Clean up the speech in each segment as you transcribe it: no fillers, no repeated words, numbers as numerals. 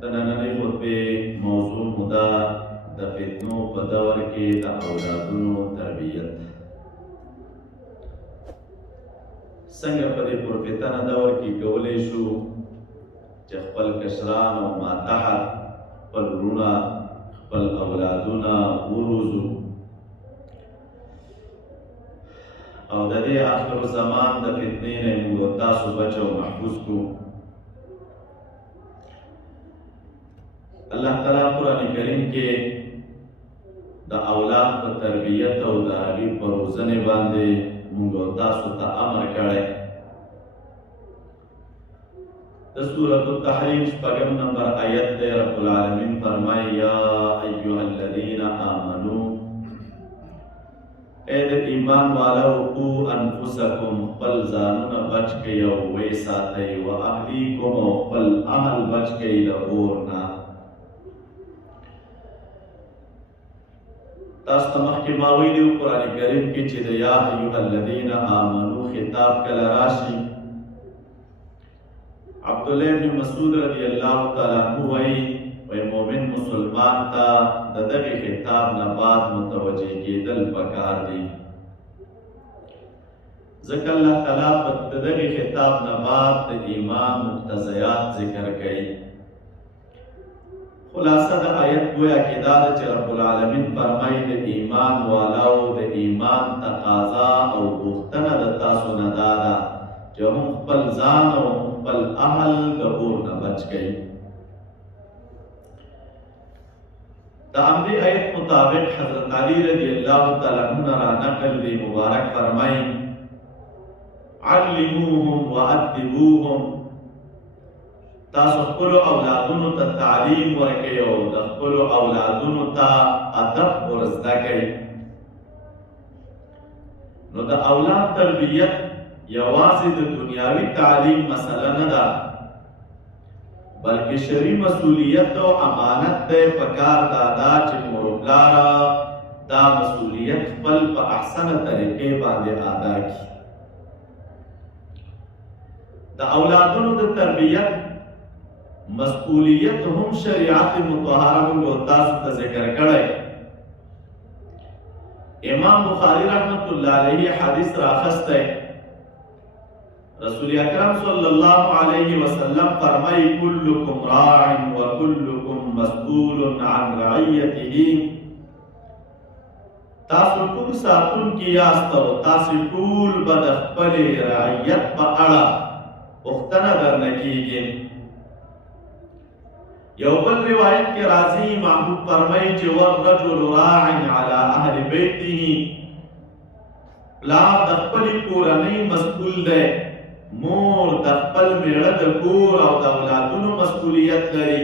د نننۍ خطبې موضوع مو ده د فتنو په دور کې د اولادونو تربیت. څنګه په دې پرفتنه دور کې کولی شو چې خپل کشران او ماتحت خپل وروڼه خپل اولادونه وروزو او د دې آخر زمان د فتنې نه موږ تاسو بچو محفوظ کړو. الله تعالی قرآن کریم کې د اولاد په تربیت او د هغې په روزنې باندې موږ تاسو ته امر کړی. د سورة التحریم شپږم نمبر آیت دی. رب العالمین فرمایي یا ایها الذین آمنو، اے د ایمان والو، قو انفسکم، خپل ځانونه بچ کئ او ویې ساتئ، و اهلیکم، او خپل اهل بچ کئ د اور نه. تاسو ته مخکې ما ویلي وو قرآن کریم کې چې د یا ایها الذین آمنو خطاب کله راشي، عبدالله بن مسعود رضی الله تعالی عنہ وایي مومن مسلمان ته د دغې خطاب نه بعد متوجه کېدل پکار دي، ځکه الله تعالی د دغې خطاب نه بعد د ایمان مقتضیات ذکر کوي. خلاصه د آیت گویا کې دا ده چې رب العالمین فرمایي د ایمان والاو د ایمان تقاضا او غوښتنه د تاسو نه دا ده چې هم خپل ځان او خپل اهل د اور نه بچ کړئ. د همدې آیت مطابق حضرت علی رضی الله تعالی عنہ را نقل دی، مبارک فرمایي علموهم وادبوهم، تاسو خپلو اولادونو ته تعلیم ورکئ او د خپلو اولادونو ته ادب ور زده کئ. نو د اولاد تربیت یوازې د دنیاوي تعلیم مسله نه ده، بلکې شرعي مسئولیت او امانت دی. پکار دا ده چې مور و پلاره دا مسئولیت خپل په احسنه طریقې باندې ادا کړي. د اولادونو د تربیت مسئولیت هم شریعت مطهره موږ تاسو ته ذکر کړی. امام بخاری رحمت الله علیه حدیث راخستی، رسول اکرم صلی الله علیه وسلم فرمایي کلکم راع و کلکم مسئول عن رعیته، تاسو ټول ساتونکي یاست او تاسو ټول به د خپلې رعیت په اړه پوښتنه درنه کیږي. یو بل روایت کې راځي، محبوب فرمایي چې والرجل راع علی اهل بیته، پلار د خپلې کورنۍ مسئول دی، مور د خپل میړه د کور او د اولادونو مسئولیت لري.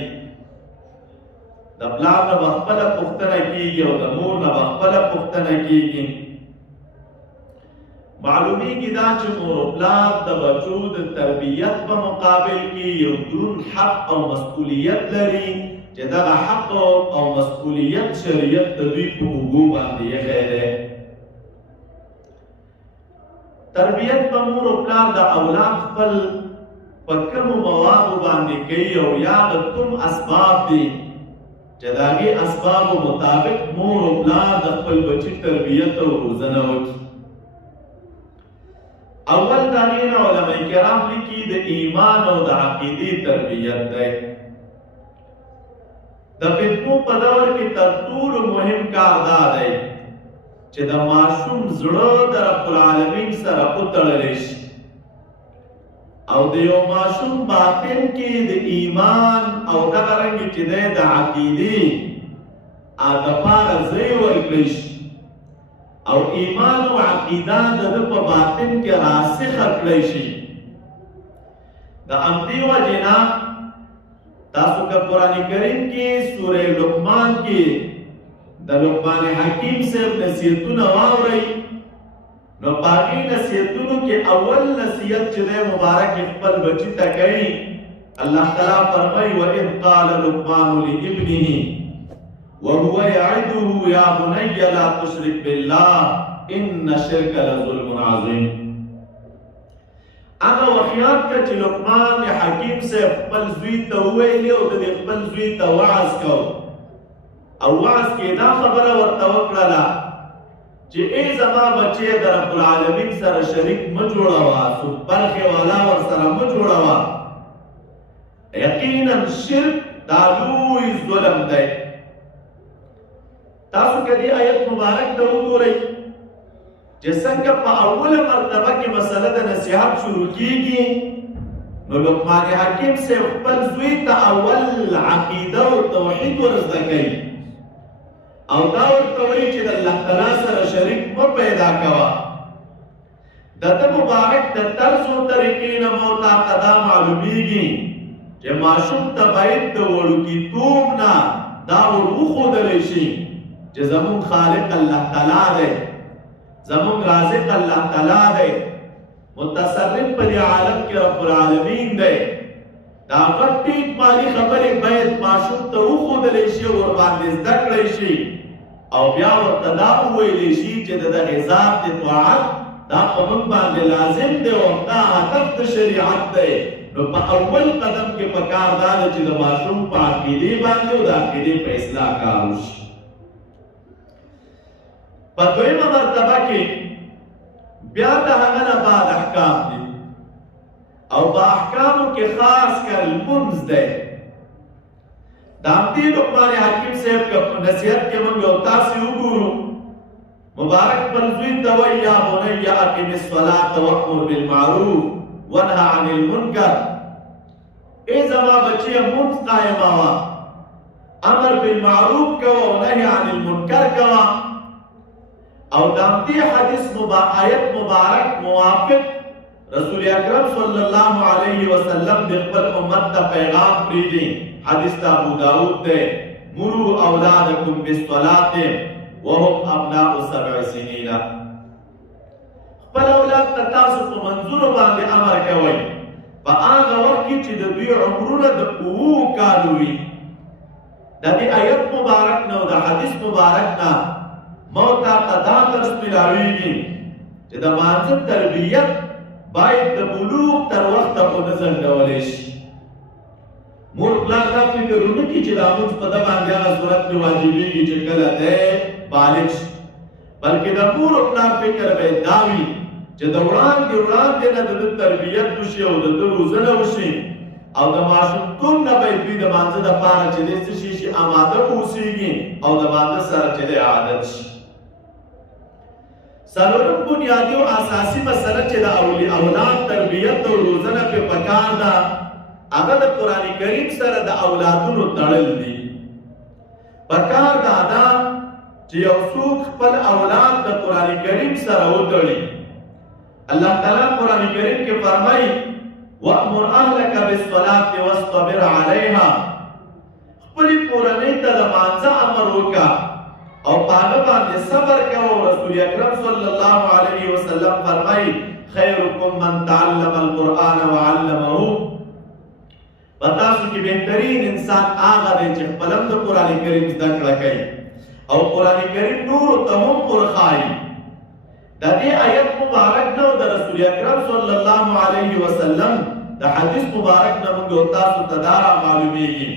د پلار نه به خپله پوښتنه کیږي او د مور نه به خپله پوښتنه کیږي. معلومیږي دا چې مور و پلار د بچو د تربیت په مقابل کې یو دروند حق او مسئولیت لري چې دغه حق او مسئولیت شریعت د دوی په اوږو باندې ایښی دی. تربیت په مور و پلار د اولاد خپل په کومو موادو باندې کوي او یا د کوم اسباب دي چې د هغې اسبابو مطابق مور و پلار د خپل بچي تربیت او روزنه وکړي. اول د هغې نه علما کرام لیکي د ایمان او د عقیدې تربیت دی. د فتنو په دور کې تر ټولو مهم کار دا دی چې د ماشوم زړه د رب العالمین سره وتړلی شي او د یو ماشوم باطن کې د ایمان او دغه رنګې چې دی د عقیدې دپاره ځای ورکړی شي او ایمان او عقیده د ده په باطن کې راسخه کړی شي. د همدې وجې نه تاسو که قرآن کریم کې سوره لقمان کې د لقمان حکیم صاحب نصیحتونه واورئ، نو په هغې نصیحتونو کې اول نصیحت چې دی مبارک خپل بچي ته کوي. الله تعالی فرمایي وَإِذْ قَالَ لُقْمَانُ لِابْنِهِ وَهُوَ يَعِظُهُ يَا بُنَيَّ لَا تُشْرِكْ بِاللَّهِ إِنَّ الشِّرْكَ لَظُلْمٌ عَظِيمٌ. هغه وخیات که چې لقمان حکیم صاحب خپل زوی ته وویلې او د خپل زوی ته وعظ کو او وعظ کې دا خبره ورته وکړله چې ای زما بچې د رب العالمین سره شریک مه جوړوه څوک برخې والا ورسره مه جوړوه یقینا شرک دا لوی ظلم دی تاسو که دې آیت مبارک ته وګورئ چې څنګه په اوله مرتبه کې مسله د نصیحت شروع کیږي نو لقمان حکیم صاحب خپل زوی ته اول عقیده او توحید ورزده کوي او دا ورته وایي چې د الله تعالی سره شریک مه پیدا کوه د ده مبارک د طرز و طریقې نه مو ته دا معلومیږي چې ماشوم ته باید د وړوکیتوب نه دا ور وښودلی شي چې زمونږ خالق الله تعالی دی زمون رازق الله تعالی دی متصرف په دې عالم کې رب العالمین دی دا غټ مالی خبرې باید ماشوم ته وښودلی شي او ورباندې زده کړی شي او بیا ورته دا وویلی شي چې د دغې ذات د طاعت دا په موږ باندې لازم دی او دا هدف د شریعت دی نو په اول قدم کې پکار دا ده چې د ماشوم په عقیدې باندې او د عقیدې په اصلاح کار وشي په دویمه مرتبه کې بیا د هغه نه بعد احکام دي او په احکامو کې خاص کر لمونځ دی د همدې لقمان حکیم صاحب که په نصیحت کې موږ یو تاسې وګورو مبارک خپل زوی ته وایي یا بنی اقم الصلاة وامر بالمعروف وانهى عن المنکر ای زما بچیه مونځ قایموه امر بالمعروف کوه او نهي عن المنکر کوه او دامتی حدیث آیت مبارک موافق رسول اکرم صلی اللہ علیہ وسلم د خپل امت ته پیغام پریدي حدیث ته ابو داود ده مروا اولادکم بالصلاة وهم ابناء 7 سنین خپل اولاد ته تاسو په منځونو باندې امر کوئ په هغه وخت کې چې د دوی عمرونه د 9 کالو وي د دې آیت مبارک نه او د حدیث مبارک نه موتا قدا ترس ملاویږي چې د مانځه تربیت باید د بلوغ تر وخته په نظر ډولې شي مور پلار دا فکرونه کوي چې دا موږ په ده باندې هغه صورت کې واجبېږي چې کله دی بالغ شي بلکې د مور پلار فکر باید دا وي چې د وړاندې نه د ده تربیت وشي او د ده روزنه وشي او د ماشومتوب نه باید دوی د مانځه دپاره چې دی څه شي اماده اوسېږي او د مانځه سره چې دی عادت شي څلورم بنیادي او اساسي مسله چې د اولاد تربیت او روزنه پې پکار ده هغه د قرآن کریم سره د اولادونو تړل دي پکار دا ده چې یو څوک خپل اولاد د قرآن کریم سره وتړي الله تعالی قرآن کریم کې فرمایي وأمر أهلك بالصلاة واصطبر عليها خپلې کورنۍ ته د مانځه امر وکړه او په هغه باندې صبر کوه رسول اکرم صلی الله علیه وسلم فرمایي خیرکم من تعلم القرآن وعلمه په تاسو کې بهترین انسان هغه دی چې خپل هم د قرآن کریم زده کړه کوي او قرآن کریم نورو ته هم ورښایي د دې آیت مبارک نه او د رسول اکرم صلی الله علیه وسلم د حدیث مبارک نه موږ تاسو ته دا معلومیږي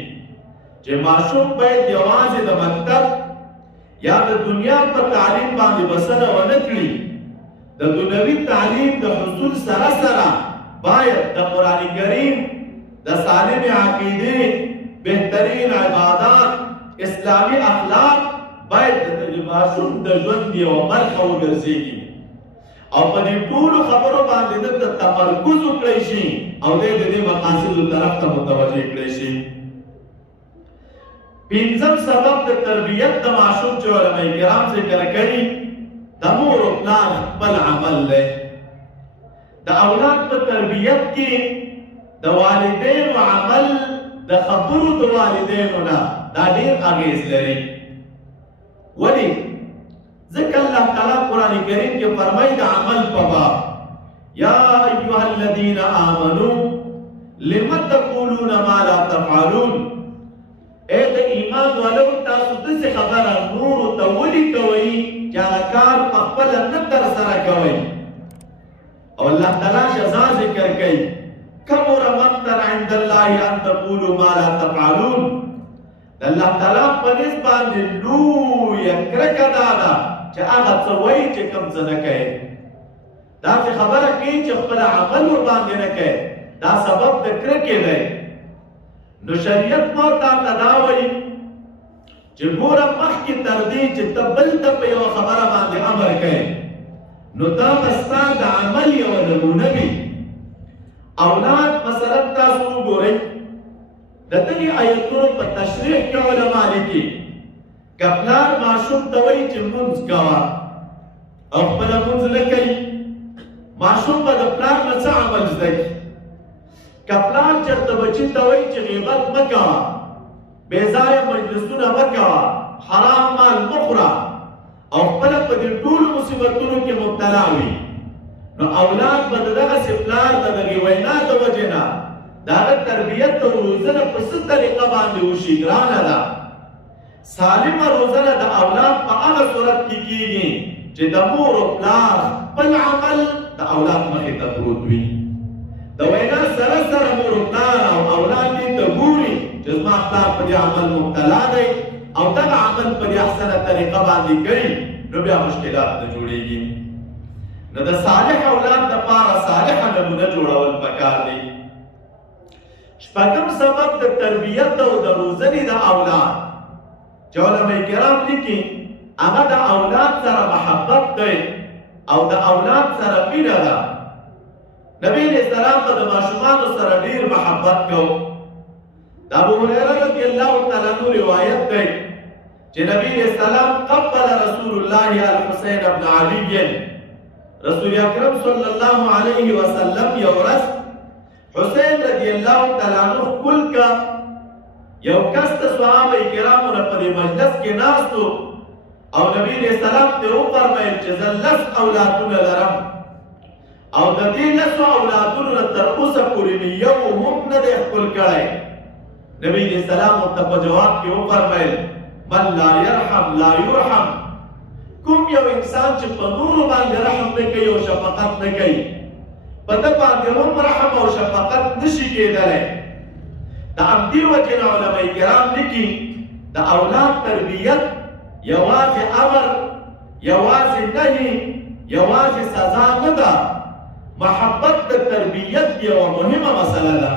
چې ماشوم باید یوازې د مکتب یا د دنیا په تعلیم باندې بسنه ونه کړي د دنیوي تعلیم د حصول سره سره باید د قرآن کریم د سالم عقیدې بهترین عبادات اسلامی اخلاق باید د ماشوم د ژوند یوه برخه وګرځېږي او په دې ټولو خبرو باندې د تمرکز وکړی شي او د دې مقاصدو طرف ته متوجه کړی شي پنځم سبب د تربیت د ماشوم چې علماء کرام ذکر کوي د مور او پلار خپل عمل دی د اولاد په تربیت کې د والدینو عمل د خبرو د والدینو نه دا ډېر اغېز لري ولې ذکر الله تعالی قرآن کریم کې فرمایي د عمل په باب یا ایها الذین آمنوا لم تقولون ما لا تفعلون اے د ایمان والو تاسو داسې خبره نورو ته ولې کوئ چې هغه کار په خپله نه ترسره کوئ او او الله تعالی جزا ذکر کوي کبر مقتا عند الله ان تقولوا ما لا تفعلون. الله تعالی په نسبت باندې لویه کرکه دا ده چې هغه څه وایي چې کوم څه نه کوي. داسې خبره کوي چې خپل عمل ورباندې نه کوي، دا سبب د کرکې دی. نو شریعت مو ته دا وایي چې ګوره مخکې تر دې چې ته بل ته په یوه خبره باندې امر کوي نو دا به ستا د عمل یوه نمونه وي. اولاد مثلا تاسو وګورئ د دغې آیتونو په تشریح کې علما لیکي که پلار ماشوم ته وایي چې لمونځ کوه او خپله لمونځ نه کوي، ماشوم به د پلار نه څه عمل زده کړي. که پلار چېرته بچي ته وایي چې غیبت مه کوه، بې ځایه مجلسونه مه کوه، حرام مال مه خوره او خپله په دې ټولو مصیبتونو کې مبتلا وي، نو اولاد به د دغسې پلار د دغې وینا د وجې نه د هغه تربیت او روزنه په څه طریقه باندې وشي ګرانه ده. سالمه روزنه د اولاد په هغه صورت کې کېږي چې د مور او پلار خپل عمل د اولاد مخې ته پروت وي. د وینا سره سره مور او پلار او اولاد دې ته ګوري چې زما پلار په دې عمل مبتلا دی او دغه عمل په دې احسنه طریقه باندې کوي، نو بیا مشکلات نه جوړېږي. نو د صالح اولاد دپاره صالحه نمونه جوړول پکار دی. شپږم سبب د تربیت او د روزنې د اولاد چې علما کرام لیکي هغه د اولاد سره محبت دی او د اولاد سره مینه ده. نبی علیہ السلام به د ماشومانو سره ډیر محبت کو. د ابو هريره رضی الله تعالی عنہ روایت دی چې نبی علیہ السلام قبل رسول الله الحسین ابن علی، رسول اکرم صلی الله علیه وسلم یو ورځ حسین رضی الله تعالی عنہ کل کا یو کس د صحابه کرامو نه په مجلس کې ناستو او نبی علیہ السلام ته وفرمایل چې زه لس اولادونه لرم او د دې لسو اولادونو نه تر اوسه پورې مې یو هم نه دی خپل کړی. نبی علیہ السلام ورته په جواب کې وفرمایل من لا يرحم لا يرحم. کوم یو انسان چې په نورو باندې رحم نه کوي او شفقت نه کوي په ده باندې هم رحم او شفقت نشي کېدلی. د همدې وجې نه علما کرام لیکي د اولاد تربیت یوازې امر، یوازې نهي، یوازې سزا نه ده. محبت د تربیت یوه مهمه مسله ده.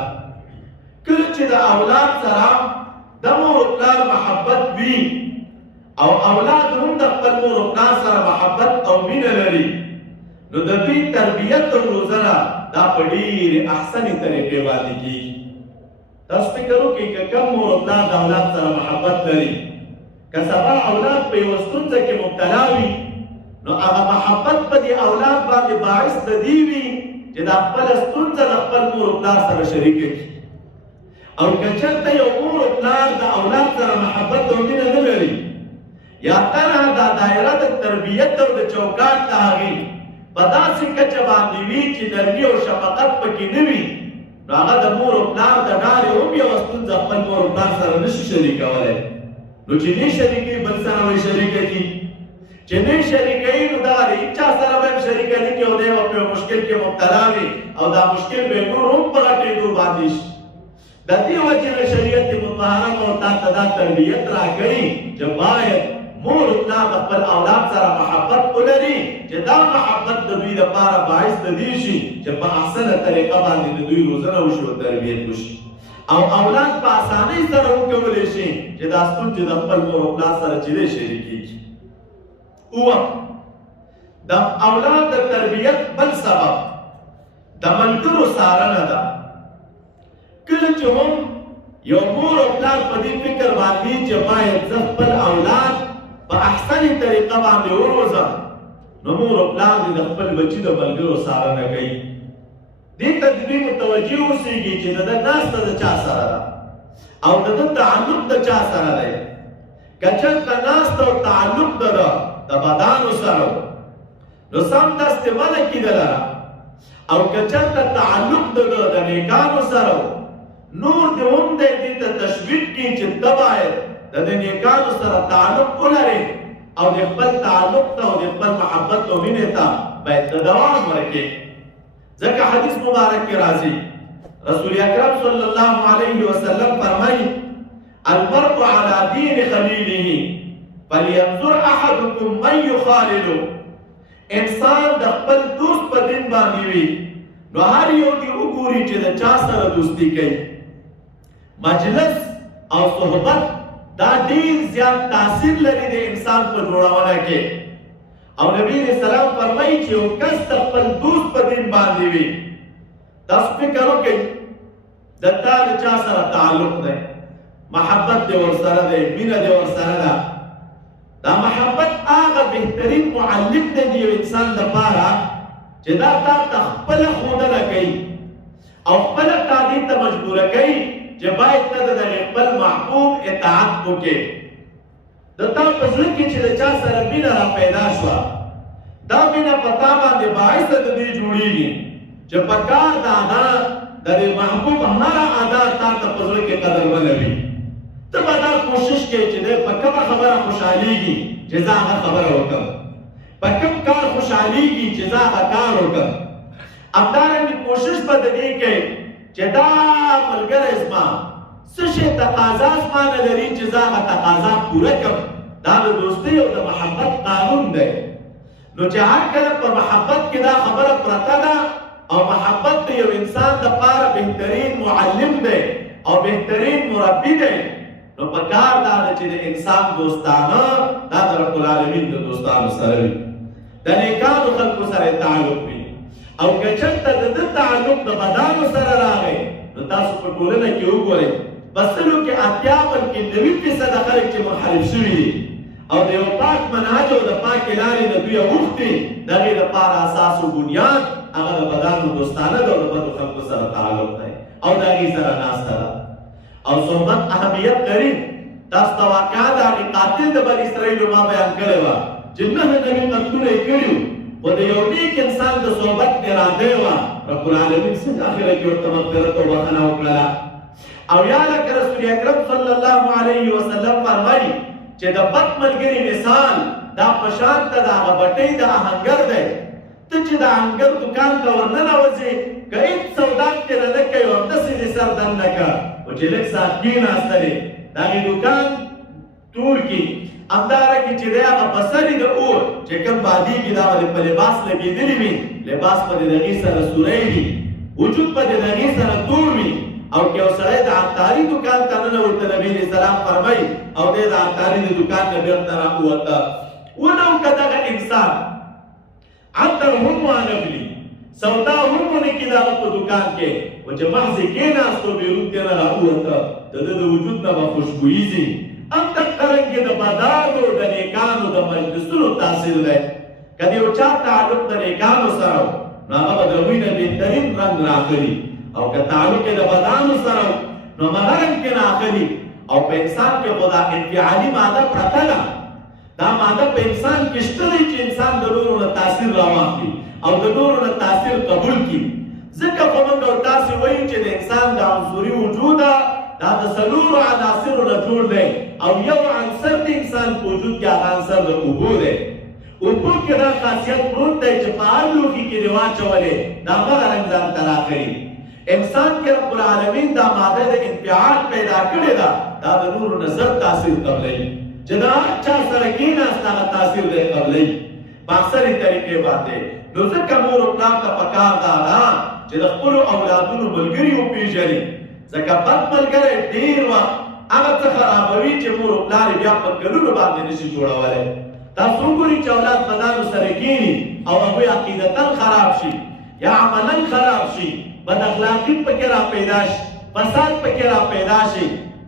کله چې د اولاد سره د مور و پلار محبت وي او اولاد هم د خپل مور و پلار سره محبت او مینه لري، نو د دوی تربیت او روزنه دا په ډېرې احسنې طریقې باندې کېږي. تاسو فکر وکړئ که کوم مور و پلار د اولاد سره محبت لري، که سبا اولاد په یوه ستونزه کې مبتلا وي نو هغه محبت په دې اولاد باندې باعث د دې وي چې دا خپله ستونزه د خپل مور و پلار سره شریکه کړي. او که چېرته یو مور و پلار د اولاد سره محبت او مینه نه لري یا تنها دا دایره د تربیت او د چوکاټ د هغې په داسې کچه باندې وي چې نرمي او شفقت پکې نه وي، نو هغه د مور و پلار د ډارې هم یوه ستونزه خپل مور و پلار سره نشي شریکولی. نو چې نه شریکوي بل سره به یې شریکه کړي، چې نه شریکوي نو دغه د هېچا سره به یې شریکه نه کړي او دی به په یو مشکل کې مبتلا وي او دا مشکل به یې نور هم په غټېدو باندې شي. د دې وجې نه شریعت مطهره مو تاته دا تربیت راکوي چې باید مور و پلار د خپل اولاد سره محبت ولري چې دا محبت د دوی لپاره باعث د دې شي چې په احسنه طریقه باندې د دوی روزنه وشي او تربیت وشي او اولاد په اسانۍ سره وکولی شي چې دا ستونزې د خپل مور و پلار سره چې دی شریکېږي. اووم د اولاد د تربیت بل سبب د ملګرو څارنه ده. کله چې هم یو مور او پلار په دې فکر باندې چې باید زه خپل اولاد په احسنې طریقه باندې وروزم، نو مور او پلار دې د خپل بچي د ملګرو څارنه کوي. دې ته دوی متوجه اوسېږي چې د ده ناسته د چا سره ده او د ده تعلق د چا سره دی. که چېرته ناسته او تعلق د ده د بدانو سره نو سمدستې منع کېدله، او که چېرته تعلق د ده د نیکانو سره نور دې هم دی دې ته تشویق کړي چې ته باید د دې نیکانو سره تعلق ولرې او د خپل تعلق ته او د خپل محبت او مینې ته باید ته دوام ورکړې. ځکه حدیث مبارک کې راځي رسول اکرم صلی الله علیه وسلم فرمایي المرء على دين خليله فلينظر احدكم من يخالل. انسان د خپل دوست په دین باندې وي نو هر یو دې وګوري چې د چا سره دوستی کوي. مجلس او صحبت دا ډیر زیات تاثیر لري د انسان په جوړونه کې. او نبی رسول الله فرمایي چې یو کس خپل دوست په دین باندې وي تاسو فکر وکړئ د تا د چا سره تعلق دی، محبت دی ورسره دی، مینه دی ورسره ده. دا محبت هغه بهترین معلم دی د یو انسان لپاره چې دا تا ته خپله ښودنه کوي او خپله تا دې ته مجبوره کوي چې باید ته د دغې خپل محبوب اطاعت وکړې. د تا په زړه کې چې د چا سره مینه را پیدا شوه دا مینه په تا باندې باعث د دې جوړېږي چې په کار د ادا د دې محبوب هره ادا تا ته په زړه کې قدرمنه وي. ته به دا کوشش کوې چې دی په کومه خبره خوشحالېږي چې زه هغه خبره وکړم، په کوم کار خوشحالېږي چې زه هغه کار وکړم. همدارنګې کوشش به د دې کوې چې دا ملګری زما څه شی تقاضا زما نه لري چې زه هغه تقاضا پوره کړم. دا د دوستۍ او د محبت قانون دی. نو چې هر کله په محبت کې دا خبره پرته ده او محبت د یو انسان لپاره بهترین معلم دی او بهترین مربي دی نو په کار دا ده چې د انسان دوستانه دا د رب العالمین د دوستانو سره وي، د نیکانو خلکو سره تعلق وي. او که چېرته د ده تعلق د بدانو سره راغی نو تاسو په ټولنه کې وګورئ په سلو کې 80 بلکې 90% خلک چې منحرف شوي دي او د یو پاک منهج او د پاکې لارې نه دوی اوښتي د هغې لپاره اساس و بنیاد هغه د بدانو دوستانه ده او د بدو خلکو سره تعلق دی او د هغې سره ناسته ده. او صحبت اهمیت لري. تاسو ته واقعه د هغې قاتل د بني اسرائیلو ما بیان کړې وه چې 9 نوي قتلونه یې کړي وو خو د یو نیک انسان د صحبت ارادې وه رب العالمین څنګه اخره کې ورته مغفرت او بخښنه وکړله. او یا لکه رسول اکرم صلی الله علیه وسلم فرمایي چې د بد ملګري مثال دا په شان ته د هغه بټۍ د آهنګر دی. ته چې د آهنګر دکان ته ورننوځې که هېڅ سودا ترې نه کوي همداسې دې سر دننه کړه خو چې لږ ساعت کېناسته دی د هغې دکان تور کړي همدارنګې چې دی هغه په سر د اور چې کوم بادېږي دا به په لباس لګېدلي وي لباس به د هغې سره سوری وي وجود به د هغې سره تور وي. او که یو سړی د عطاري دکان ته ننوته نبي علیه السلام فرمایي او دی د عطاري د دکان نه بېرته راووته ونو که دغه انسان عطر هم وانهخلي سودا هم ونه کړي د هغه په دکان کې خو چې محض یې کېناستو بیرون ترې نه راووته د ده د وجود نه به خوشبویي ځي. همدقرنګې د بدانو د نیکانو د مجلسونو تاثیر دی. که د یو چا تعلق د نیکانو سره نو هغه به د هغوی نه بهترین رنګ راخلي او که تعلق د بدانو سره نو هغه رنګ کې راخلي. او په انسان کې خو دا انفعالي ماده پرته ده. دا ماده په انسان کې شته دی چې انسان د نورو نه تاثیر راواخلي او د نورو نه تاثیر قبول کړي. ځکه خو موږ او تاسې وایو چې د انسان د عنصري وجوده دا د څلورو عناصرو نه جوړ دی او یو عنصر د انسان په وجود کې هغه عنصر د اوبو دی. اوبو کې دا خاصیت پروت دی چې په هر لوښي کې دې واچولې دا هغه رنګ ځان ته راخلي. انسان کې رب العالمین دا ماده د انفعال پیدا کړې ده دا د نورو نه زر تاثیر قبلوي چې دا چا سره کېناست هغه تاثیر دی قبلوي په اکثرې طریقې باندې. نو ځکه مور او پلار ته پکار دا ده چې د خپلو اولادونو ملګري وپېژني. ځکه بد ملګری ډېر وخت هغه څه خرابوي چې مور او پلار یې بیا په کلونو باندې نشي جوړولی. تاسو وګورئ چې اولاد بدانو سره کېني او هغوی عقیدتاً خراب شي یا عملاً خراب شي بد اخلاقي پکې را پیدا شي فساد پکې را پیدا شي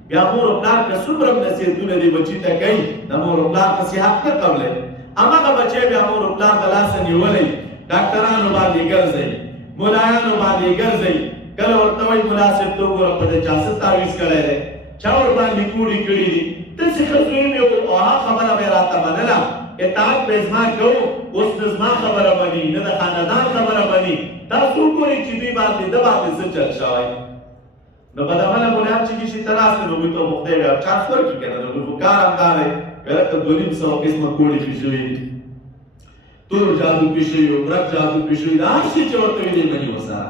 بیا مور او پلار که څومره هم نصیحتونه دې بچي ته کوي د مور او پلار نصیحت نه قبلوي. هماغه بچی بیا مور او پلار د لاسه نیولی ډاکټرانو باندې ګرځئ ملایانو باندې ګرځئ. کله ورته وایي مناسب ته وګوره په دې چا څه تعویض کړی دی چا ورباندې کوډې کړي دي داسې ښه زوی مې و او هغه خبره به یې راته منله اطاعت به یې زما کوو اوس نه زما خبره مني نه د خاندان خبره مني. تاسو وګورئ چې دوی باندې ده باندې څه چل شوی. نو بدعمله ملایان چې دې شي ته راستې نو هغوی ته خو خدای بیا چانس ورکړي که نه د هغوی خو کار همدا دی که لکه 2.5 قسمه کوډې پرې شوي دي. تور جادو پې شوي او ورک جادو پې شوي دا هر شي چې ورته وي دی مني ورسره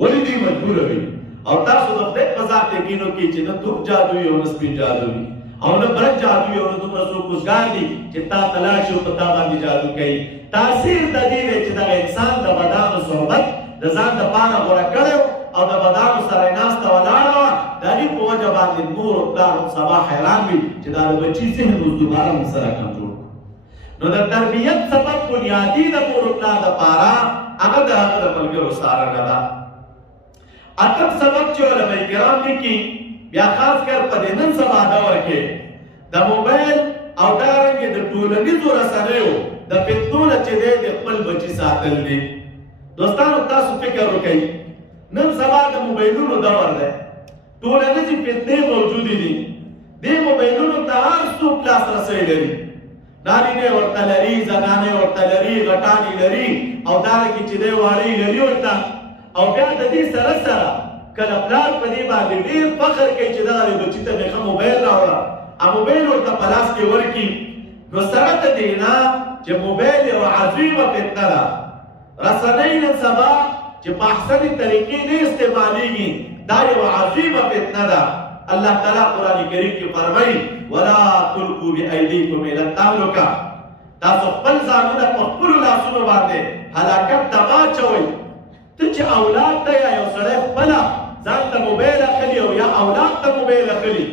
ولې دوی مجبوره وي او تاسو د خدای په ذات یقینو کې چې نه تور جادو وي او نه سپین جادو وي او نه برک جادو وي او نه دومره څوک اوزګار دي چې تا تلاش شي او په تا باندې جادو کوي تاثیر د دې دی چې دغه انسان د بدانو صحبت د ځان دپاره غوره کړی او د بدانو سره یې ناسته ولاړه وه د هغې په وجه باندې مور او پلار هم سبا حیران وي چې دا د بچي ذهن اوس دوباره موږ سره کنټرول کړو نو د تربیت سبب بنیادي د مور او پلار دپاره هغه د هغه د ملګرو څارنه ده اتم سبب چې علماء کرام لیکي بیا خاص کر په دې نن سبا دور کې د موبایل او دارنګې د ټولنیزو رسنیو د فتنو نه چې دی د خپل بچي ساتل دي دوستانو تاسو فکر وکئ نن سبا د موبایلونو دور دی ټولنیزې فتنې موجودې دي دې موبایلونو ته هر څوک لاسرسی لري نارینه ورته لري زنانې ورته لري غټانې لري او دارنګې چې دی واړه لري ورته او بیا د دې سره سره کله پلار په دې باندې ډېر فخر کوي چې دغه بچي ته مې ښه موبایل راوړه موبایل ورته په لاس کې ورکړي نو سره د دې نه چې موبایل یوه عظیمه فتنه ده رسنۍ نن سبا چې په احسنې طریقې نه استعمالیږي دا یوه عظیمه فتنه ده الله تعالی قرآن کریم کې فرمایي ولا تلقوا بأیدیکم الی التهلکه تاسو خپل ځانونه په خپلو لاسونو باندې هلاکت ته مه اچوئ ته چې اولاد ته یا یو سړی خپله ځان ته موبایل اخلي او یا اولاد ته موبایل اخلي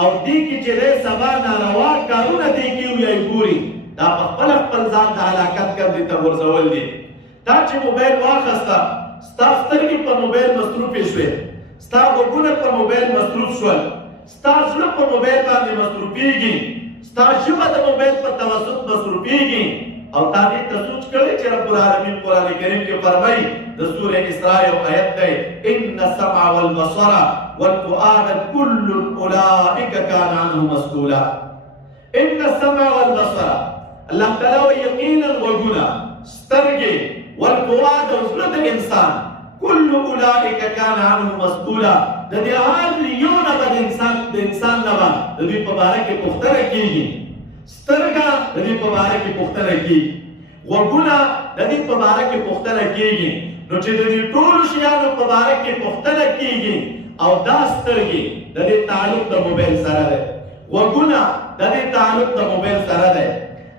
او دې کې چې دی سبا ناروا کارونه دې کې ویایي ګوري دا په خپله خپل ځان د هلاکت ګردې ته غورځول دي تا چې موبایل واخسته ستا سترګې په موبایل مصروفې شوې ستا غوږونه په موبایل مصروف شول ستا زړه په موبایل باندې مصروفېږي ستا ژبه د موبایل په توسط مصروفېږي او تا دې ته سوچ کړی چې رب العالمین قرآن کریم کې فرمایي د سورې اسراء یو آیت دی ان السمع والبصر والفؤاد كل اولئک کان عنه مسئولا ان السمع والبصر الله تعالی یقینا غوږونه سترګې والفؤاد او زړه د انسان كل اولئک کان عنه مسئولا د دې هر یو نه به د انسان نه به د دوی په باره کې پوښتنه کېږي سترګه د دې په باره کې پوښتنه کېږي غوږونه د دې په باره کې پوښتنه کېږي نو چې د دې ټولو شیانو په باره کې پوښتنه کېږي او دا سترګې د دې تعلق د موبایل سره دی غوږونه د دې تعلق د موبایل سره دی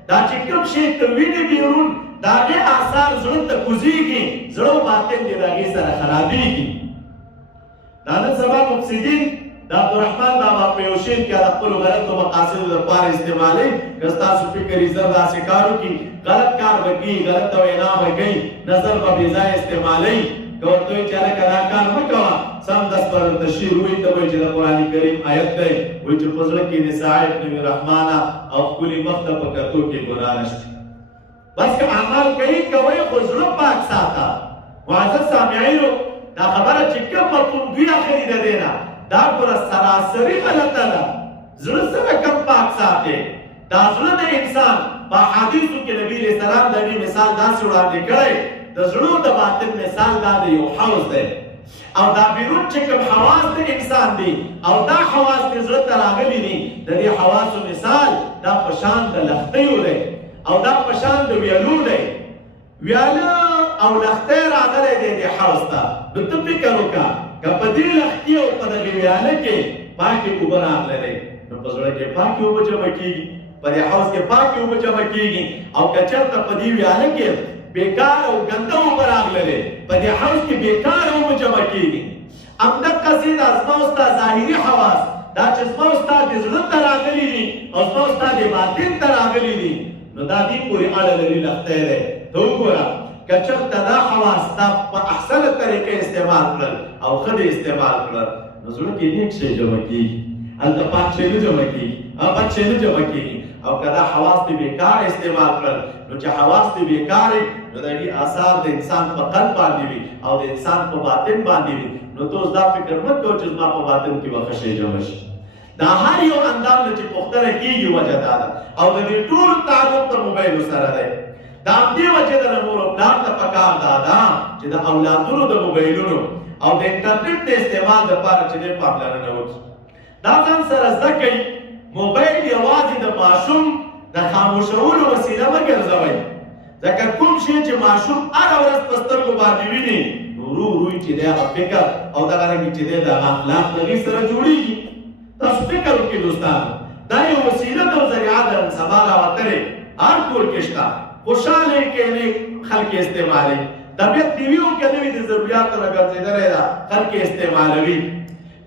دا چې کوم شی ته وینې بیرون د هغې اثار زړه ته کوزېږي زړه او باطن دې د هغې سره خرابېږي دا نن سبا مفسدین د عبدالرحمن بابا په یو شعر کې د خپلو غلطو مقاصدو لپاره استعمالوي که ستاسو فکر یې زه داسې کار وکړي غلط کار به کوي غلطه وینا به کوي نظر به بې ځایه استعمالوي که ورته وایي چې هلکه دا کار مه کوه سمدست به درته شعر ووایي ته وایي چې د قرآن کریم آیت دی وایي چې په زړه کې د ساعد ابن رحمانه او ښکلي مخ ته په کتو کې ګناه نشته بس که عمل کوي کوئ خو زړه پاک ساته معزز سامعینو دا خبره چې کوم مفهوم دوی اخلي د دې نه دا ګوره سراسري غلطه ده زړه څنګه کم پاک ساتي دا زړه د انسان په حدیثو کې نبی علیه السلام د دې مثال داسې وړاندې کړی د زړه د باطن مثال دا د یو حوض دی او دا بیرون چې کوم حواس د انسان دي او دا حواس د زړه ته راغلي دي د دې حواسو مثال دا په شان د لښتیو دی او دا په شان د ویالو دی ویاله او لښتی راغلی دی دې حوض ته نو ته فکر وکړه که په دې لښتي او په دغې ویاله کې پاکې اوبه راغلی نو په زړه کې پاکې اوبه جمع کېږي په دې حوض کې پاکې اوبه جمع کېږي او که چېرته په دې ویاله کې بیکار او ګنده اوبه راغللی په دې حوض کې بیکار اوبه جمع کېږي همدقسې دا زما او ستا ظاهري حواس دا چې زما او ستا د زړه ته راغلي دي او زما او ستا د باطن ته راغلي دي نو دا دې پورې اړه لري لښتی دی ته وګوره که چېرته دا حواس تا په احسنه طریقې استعمال کړل او ښه دې استعمال کړل نو زړه کې نیک شی جمع کېږي هلته پاک شی نه جمع کېږي بد شی نه جمع کېږي او که دا حواس دې بېکاره استعمال کړل نو چې حواس دې بېکار وي نو د هغې اثار د انسان په قلب باندې وي او د انسان په باطن باندې وي نو ته اوس دا فکر مه کوه چې زما په باطن کې به ښه شی جمع شي دا هر یو اندام نه چې پوښتنه کېږي وجه دا ده او د دې ټول تعلق د موبایلو سره دی دا همدې وجې ده د مور او پلار ته پکار دا ده چې د اولادونو د موبایلونو او د انټرنېټ د استعمال دپاره چې دی پاملرنه وکړي دا ځان سره زده کوي موبایل یوازې د ماشوم د خاموشولو وسیله مه ګرځوئ ځکه کوم شی چې ماشوم هره ورځ په سترګو باندې ویني نو ورو ورو چې دی هغه فکر او دغه رنګې چې دی دغه اخلاق د هغې سره جوړېږي. تاسو فکر وکړئ دوستانو، دا یو وسیله ده او ذریعه ده نن سبا راوتلې هر کور کې شته، خوشحاله کې نه خلک استعمالوي. طبیعت ټي وي هم که نه وي د ضروریاتو نه ګرځېدلی ده خلک استعمالوي.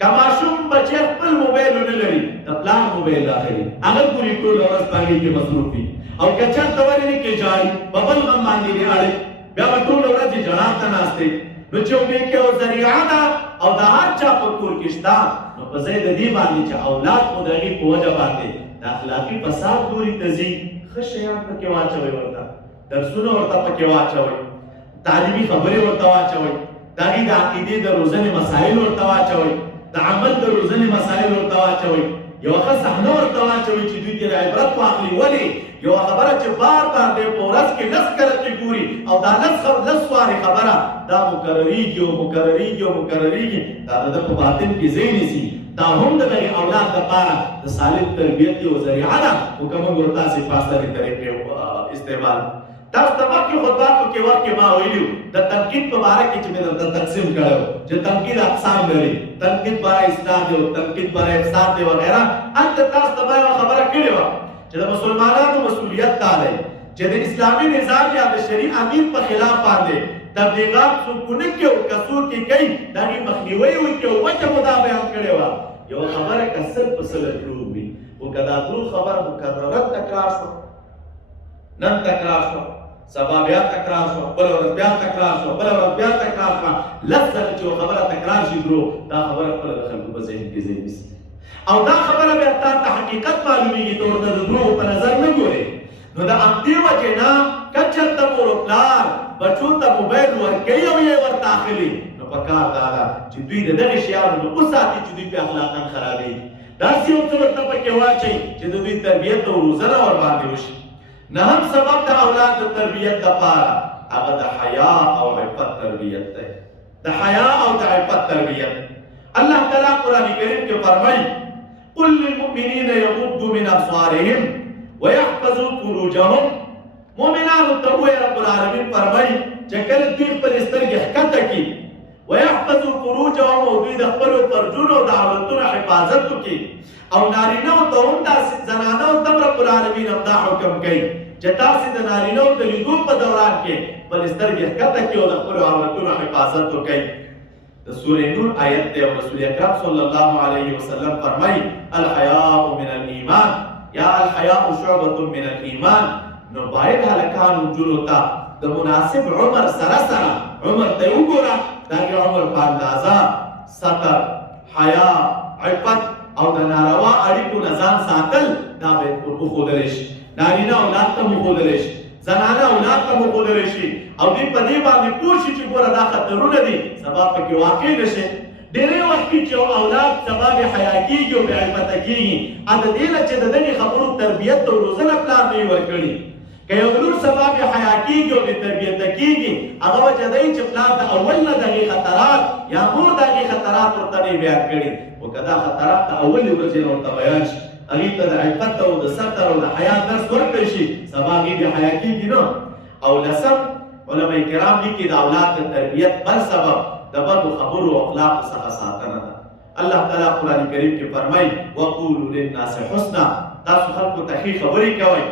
که ماشوم بچی خپل موبایل ونه لري د پلار موبایل راخلي هغه ګوري ټوله ورځ په هغې کې مصروف وي او که چېرته ولې نه کې جاري په بل غم باندې دې اړوي بیا به ټوله ورځ یې ژړا ته ناست دی. نو چې یو یو ذریعه ده او د هر چا په کور کې شته نو په ځای د دې باندې چې اولاد مو د هغې په وجه باندې د اخلاقي فساد لوري ته ځي ښه شیان پکې واچوئ، ورته درسونه ورته پکې واچوئ، تعلیمي خبرې ورته واچوئ، د هغې د عقیدې د روزنې مسایل ورته واچوئ، د عمل د روزنې مسایل ورته واچوئ، یوه ښه صحنه ورته واچوئ چې دوی ترې عبرت واخلي. ولې یوه خبره چې بار بار دی په ورځ کې لس کله چې ګوري او دا لس وارې خبره دا مکرریږي او مکرریږي او مکرریږي، دا د ده په باطن کې ځای نیسي. دا هم د دغې اولاد دپاره د سالم تربیت یو ذریعه ده، خو که موږ ورتاسې په اصلي طریقې استعمال. تاسو ته مخکې خطباتو کې وخت کې ما ویلي وو د تنقید په باره کې چې مې درته تقسیم کړی و چې تنقید اقسام لري، تنقید برای اصلاح دی او تنقید برای افساد دی وغیره. هلته تاسو ته ما یوه خبره کړې وه چې د مسلمانانو مسؤلیت دا دی چې د اسلامي نظام یا د شرعي امیر په خلاف باندې تبلیغات څوک ونه کړي او که څوک یې کوي د هغې مخنیوی وکړي او وجه مو دا بیان کړې وه. یوه خبره که سل په سله دروغ وي خو که دا دروغ خبره مکرره تکرار شوه، نن تکرار شوه، سبا بیا تکرار شوه، بله ورځ بیا تکرار شوه، بله ورځ بیا تکرار شوه، لس ځله چې یوه خبره تکرار شي دروغ دا خبره خپله د خلکو په ذهن کې ځای نیسي او دا خبره بیا تا ته حقیقت معلومیږي، ته ورته د دروغو په نظر نه ګورې. نو د همدې وجې نه که چېرته مور و پلار بچو ته موبایل ورکوي او یې ورته اخلي نو پکار دا ده چې دوی د دغې شیانو نه وساتي چې دوی پې اخلاقاً خرابېږي. داسې یو څه ورته پکې واچوي چې د دوی تربیت او روزنه ورباندې وشي. نهم سبب د اولاد د تربیت دپاره هغه د حیا او عفت تربیت دی، د حیا او د عفت تربیت. الله تعالی قرآن کریم کې فرمایي قل للمؤمنین یغضوا من ابصارهم ويحفظوا فروجهم. مؤمنانو ته ووایه رب العالمین فرمایي چې کله دوی خپلې سترګې ښکته کړي ويحفظوا فروجهم او دوی د خپلو فرجونو او د عورتونو حفاظت وکړي او نارینهو ته هم داسې زنانهو ته رب العالمین همدا حکم کوي چې تاسې د نارینهو د لیدو په دوران کې خپلې سترګې ښکته کړي او د خپلو عورتونو حفاظت وکړي. د سورې نور آیت دی او رسول اکرم صلی الله علیه وسلم فرمایي الحیاء من الایمان یا الحیاء شعبة من الایمان. نو باید هلکانو نجونو ته د مناسب عمر سره عمر ته یې وګوره د هغې عمر په اندازه ستر، حیا، عفت او د ناروا اړیکو نه ځان ساتل دا باید وښودلی شي. نارینه اولاد ته هم وښودلی شي، زنانه اولاد ته هم وښودلی شي او دوی په دې باندې پوه شي چې ګوره دا خطرونه دي سبا پکې واقع نه شي. ډېری وخت کې چې یو اولاد سبا بې حیا کېږي او بې عفته کېږي د دې نه چې د دغې خبرو تربیت او روزنه پلار نه یې ورکړي. که یو لور سبا بې حیا کېږي او بې تربیته کېږي هغه وجه دی چې پلار د اول نه د هغې خطرات یا مور د هغې خطرات ورته نه یې بیان کړي. خو که دا خطرات د اولې ورځې نه ورته بیان شي هغې ته د عفت او د ستر او د حیا درس ورکړی شي سبا هغې بې حیا کېږي نه. او لسم علماء کرام لیکي د اولاد د تربیت بل سبب د بدو خبرو او اخلاقو څخه ساتنه ده. الله تعالی قرآن کریم کې فرمایي وقولوا للناس حسنا. تاسو خلکو ته ښې خبرې کوئ.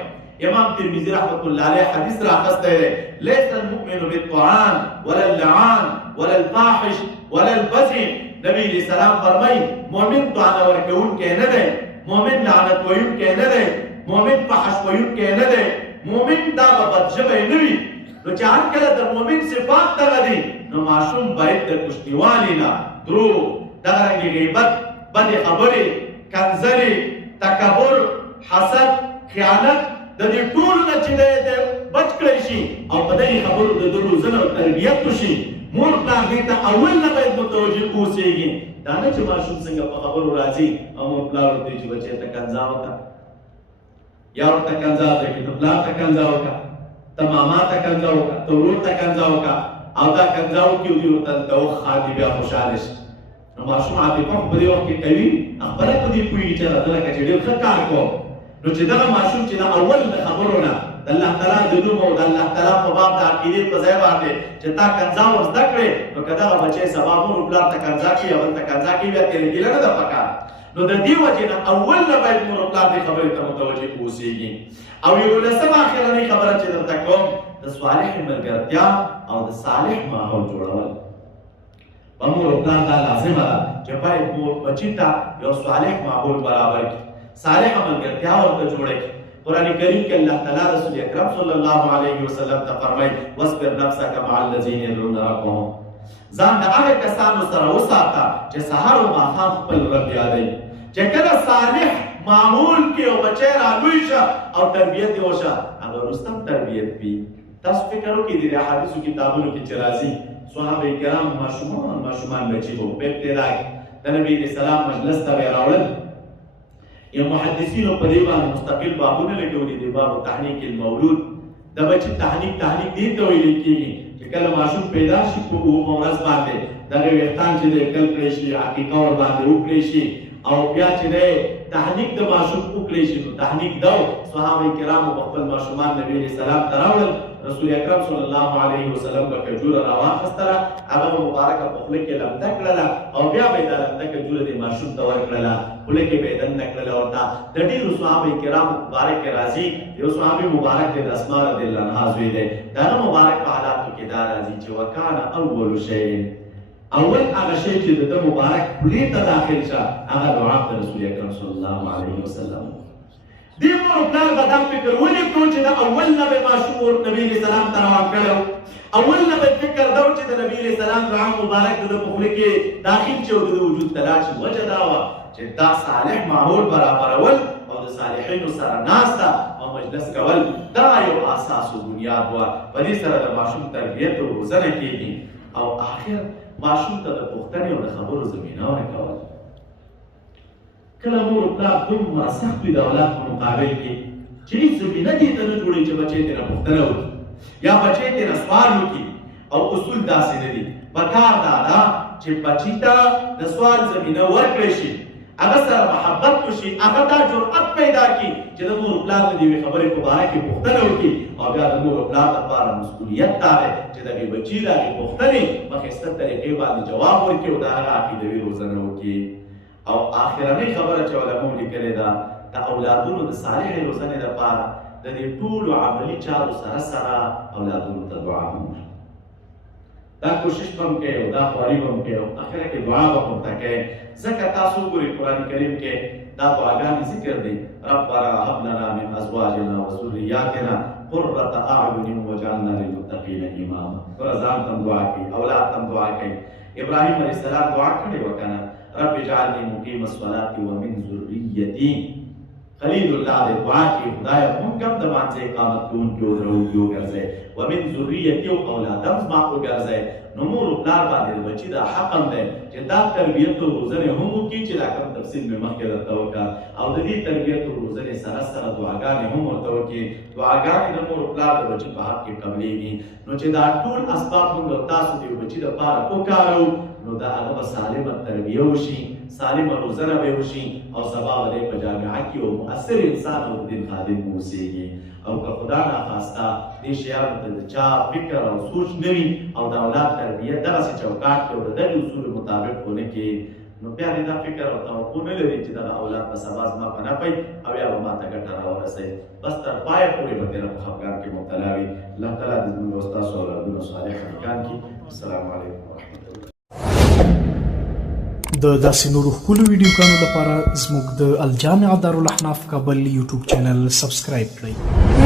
امام ترمذی رحمت الله علیه حدیث راخستی دی لیس المؤمن بالطعان ولا اللعان ولا الفاحش ولا البذی. نبی علیہ السلام فرمایي مؤمن طعنه ورکوونکی نه دی، مؤمن لعنت ویونکی نه دی، مؤمن فحش ویونکی نه دی، مؤمن دا به بدژبی نه وي. نو چې هر کله د مؤمن صفات دغه دي نو ماشوم باید د کشتیوالي نه دروغ، دغرنګې غیبت، بدې خبرې، کنځلې، تکبر، حسد، خیانت د دې ټولو نه چې دی بچ کړی شي او په دغې خبرو د ده روزنه او تربیت وشي. مور پلار دې ته اول نه باید متوجه اوسېږي. دا نه چې ماشوم څنګه په خبرو راځي او مور پلار ورته وایي چې بچی ته کنځا وکړه یا ورته کنځا ته کړي ته پلار ته کنځا وکړه، ته ماما ته کنځا وکړه، ته ورور ته کنځا وکړه او دا کنځا وکړي او دوی ورته د اوښ خاندي بیا خوشحاله شي. نو ماشوم عاطفه خو په دې وخت کې کوي خپله په دې پوهېږي چې راته لکه چې ډېر ښه کار کوم. نو چې دغه ماشوم چې د اول د خبرو نه د الله تعالی د نوم او د الله تعالی په باب د عقیدې په ځای باندې چې تا کنځا ور زده کړې نو که دغه بچی سبا مور پلار ته کنځا کوي او ته کنځا کوي بیا ترې ګیله نه ده پکار نو د دې وجې نه اول نه باید مور پلار دې خبرې ته متوجه اوسېږي او یولسمه اخرنۍ خبره چې درته کوم د صالح ملګرتیا او د صالح ماحول جوړول په مور پلار دا لازمه ده چې باید مور بچي ته یو صالح ماحول برابر کړي صالح ملګرتیا ورته جوړه کړي قرآن کریم کې الله تعالی رسول اکرم صلی الله علیه وسلم ته فرمایي واصبر نفسك مع الذين يدعون ربهم ځان د هغه کسانو سره وساته چې سهار او ماښام خپل رب یادوي چې کله صالح معمول کې او بچی رالوی شه او تربیت یې وشه هغه وروسته هم تربیت وي تاسو فکر وکړئ د احادیثو کتابونو کې چې راځي صحابه کرام ماشومان بچي وو په ابتدا کې د نبي علیه السلام مجلس ته یې راوړل یو محدثینو په دې باندې مستقل بابونه لګولي دي باب تحنیک المولود د بچي تحنیک دې ته ویل کېږي چې کله ماشوم پیدا شي په ورځ باندې دغه ویښتان چې دی کل کړی شي عقیقه ور باندې وکړی شي او بیا چې دی تحنیک د ماشوم وکړی شي نو تحنیک دو صحابه کرامو په خپل ماشومان نبی علیه السلام ته راوړل رسول اکرم صلی الله علیه وسلم به کجوره راواخیستله هغه مبارکه په خوله کې لمده کړله او بیا به یې دا لمده کجوره دې ماشوم ته ورکړله خوله کې به یې دننه کړله ورته د ډېرو صحابه کرامو مبارک راځي یو صحابي مبارک دی د اسماء رضی الله عنها زوی دی د هغه مبارک په حالاتو کې دا راځي چې وکانه اول شی اول هغه شی چې د مبارک خولې ته داخل شه هغه دعا د رسول اکرم صلی الله علیه وسلم دې مور پلار به دا فکر ولې کړو چې د اول نه به ماشوم نبی علیه السلام ته روان کړی اول نه به فکر دا و چې د نبی علیه السلام دعا مبارک د په خولې کې داخل شي او د وجود ته لاړ شي وجه دا وه چې دا صالح ماحول برابرول او د صالحینو سره ناسته او مجلس کول دا یو اساس او بنیاد وه په دې سره د ماشوم تربیت او روزنه کېږي او آخر ماشوم ته د پوښتنې او د خبرو زمینه ورکول کله مور پلار دومره سخت وي د اولاد په مقابل کې چې هېڅ زمینه دې ته نه جوړوي چې بچی ترې پوښتنه وکړي یا بچی ترې سوال وکړي او اصول داسې نه دي پکار دا ده چې بچي ته د سوال زمینه ورکړی شي هغه سره محبت وشي هغه دا جرأت پیدا کړي چې د مور پلار د یوې خبرې په باره کې پوښتنه وکړي او بیا د مور پلار لپاره مسؤلیت دا دی چې د هغې بچي د هغې پوښتنې په ښایسته طریقې باندې جواب ورکړي او د هغه عقیدوي روزنه وکړي او آخرنۍ خبره چې علماو لیکلې ده د اولادونو د صالحې روزنې لپاره د دې ټولو عملي چارو سره سره اولادونو ته دعا هم دا کوشش به هم کوي او دا خواري به هم کوي او اخره کې دعا به هم ورته کوي ځکه تاسو وګورئ قرآن کریم کې دا دعاګانې ذکر دي ربنا هب لنا من ازواجنا وذرياتنا قرة اعین واجعلنا للمتقین اماما ځان ته دعا کوي اولاد ته دعا کوي ابراهیم علیه السلام دعا کړې وه که نه رب اجعلني مقیم الصلاة ومن ذریتی خلیل الله دې دعا کوي خدایه موږ هم د مانځه اقامت کوونکي ودروونکي وګرځئ ومن ذریتي او اولادم زما وګرځئ نو مور و پلار باندې د بچي دا حق هم دی چې دا تربیت او روزنې هم وکړي چې دا کوم تفصیل مې مخکې درته وکړه او د دې تربیت او روزنې سره سره دعاګانې هم ورته وکړي دعاګانې د مور و پلار د بچي په حق کې قبلېږي نو چې دا ټول اسباب موږ تاسو د بچي لپاره وکاروو نو دا هغه به سالمه تربیه وشي سالمه روزنه به وشي او سبا به دی په جامعه کې یو مؤثر انسان او د دین خادم واوسېږي او که خدا ناخواسته دې شیانو ته د چا فکر او سوچ نه وي او د اولاد تربیه دغسې چوکاټ کې او د دغې اصولو مطابق ونه کړي نو بیا دې دا فکر او توقع نه لري چې دغه اولاد به سبا زما په نفع او یا به ما ته ګټه راورسوي بس تر پایه پورې به تېره په خفګان کې مبتلا وي الله تعالی دې زموږ او ستاسو اولادونه صالح خلقان کړي السلام علیکم ورحمة الله د داسې نورو ښکلو ویډیوګانو لپاره زموږ د الجامع دارالاحناف کابل یوټیوب چینل سبسکرایب کړئ